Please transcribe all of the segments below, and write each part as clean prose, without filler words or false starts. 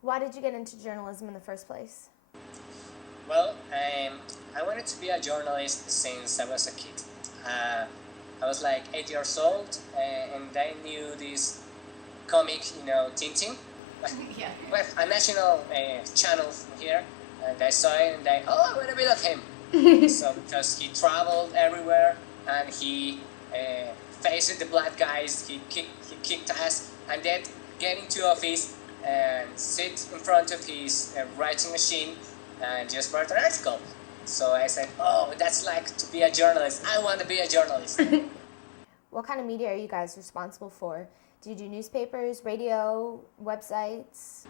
Why did you get into journalism in the first place? Well, I wanted to be a journalist since I was a kid. I was like 8 years old, and I knew this comic, Tintin. Yeah. Well, a national channel here, and I saw it, and I want a bit of him. So because he traveled everywhere, and he faced the black guys, he kicked ass, and then get into office and sit in front of his writing machine and just write an article. So I said, oh, that's like to be a journalist. I want to be a journalist. What kind of media are you guys responsible for? Do you do newspapers, radio, websites?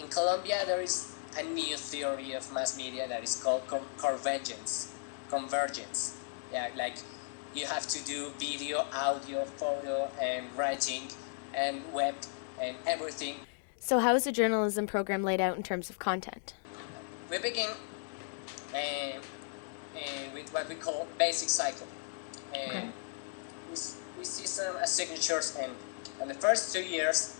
In Colombia, there is a new theory of mass media that is called convergence. Convergence. Yeah, like you have to do video, audio, photo, and writing, and web, and everything. So how is a journalism program laid out in terms of content? We begin with what we call basic cycle. Okay. We see some signatures, and in the first 2 years,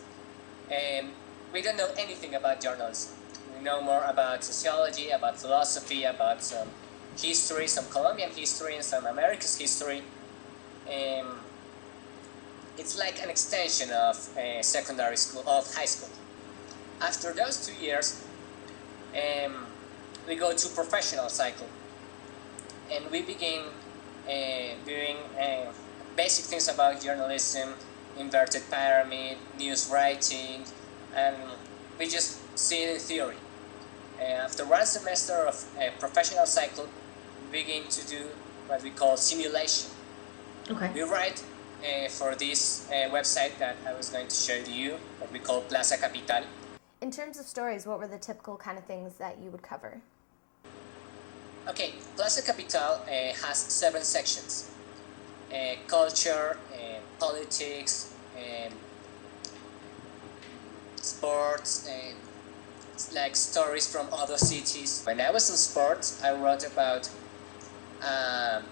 we don't know anything about journalism. We know more about sociology, about philosophy, about some history, some Colombian history, and some America's history. It's like an extension of secondary school, of high school. After those 2 years, we go to professional cycle, and we begin doing basic things about journalism, inverted pyramid, news writing, and we just see it in theory. After one semester of professional cycle, we begin to do what we call simulation. Okay. We write for this website that I was going to show to you, what we call Plaza Capital. In terms of stories, what were the typical kind of things that you would cover? Okay, Plaza Capital has 7 sections. Culture, politics, sports, it's like stories from other cities. When I was in sports, I wrote about a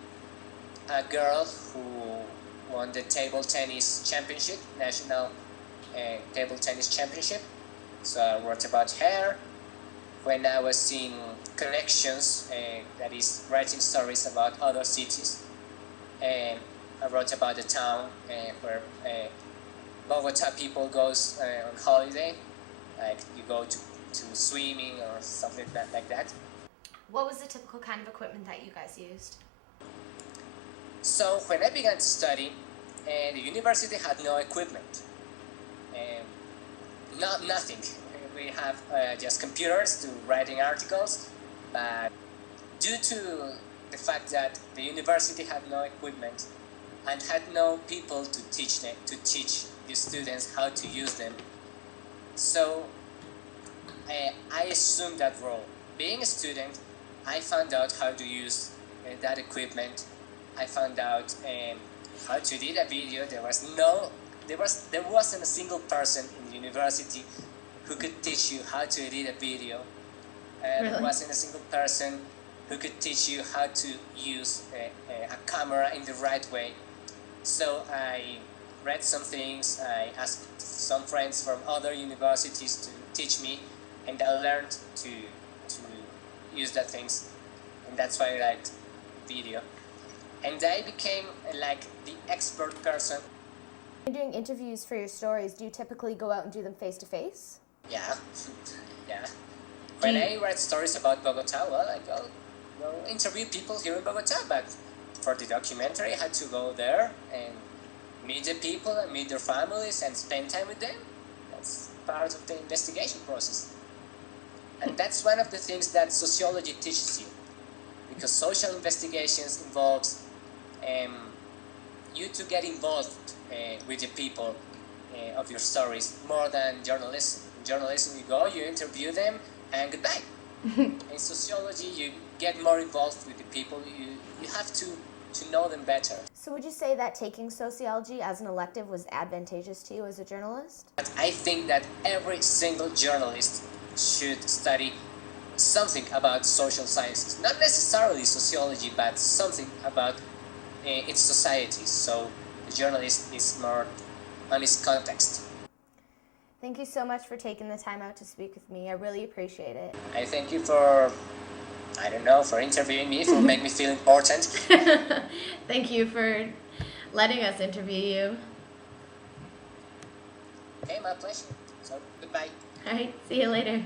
girl who won the table tennis championship, national table tennis championship. So I wrote about her. When I was in Connections, that is writing stories about other cities, I wrote about the town where Bogota people goes on holiday, like you go to swimming or something like that. What was the typical kind of equipment that you guys used? So when I began to study, the university had no equipment, nothing. We have just computers to writing articles, but due to the fact that the university had no equipment and had no people to teach the students how to use them, so I assumed that role. Being a student, I found out how to use that equipment. I found out how to edit a video. There wasn't a single person in the university who could teach you how to edit a video. Really? There wasn't a single person who could teach you how to use a camera in the right way. So I read some things, I asked some friends from other universities to teach me, and I learned to use that things, and that's why I liked video. And I became like the expert person. When you're doing interviews for your stories, do you typically go out and do them face-to-face? Yeah, yeah. When I write stories about Bogota, well, I go interview people here in Bogota, but for the documentary, I had to go there and meet the people and meet their families and spend time with them. That's part of the investigation process. And that's one of the things that sociology teaches you, because social investigations involves you to get involved with the people of your stories more than journalism. In journalism, you go, you interview them, and goodbye. In sociology, you get more involved with the people. You have to know them better. So would you say that taking sociology as an elective was advantageous to you as a journalist? But I think that every single journalist should study something about social sciences. Not necessarily sociology, but something about its society. So the journalist is more on its context. Thank you so much for taking the time out to speak with me. I really appreciate it. I thank you for, I don't know, for interviewing me, for making me feel important. Thank you for letting us interview you. Okay, my pleasure. So, goodbye. All right, see you later.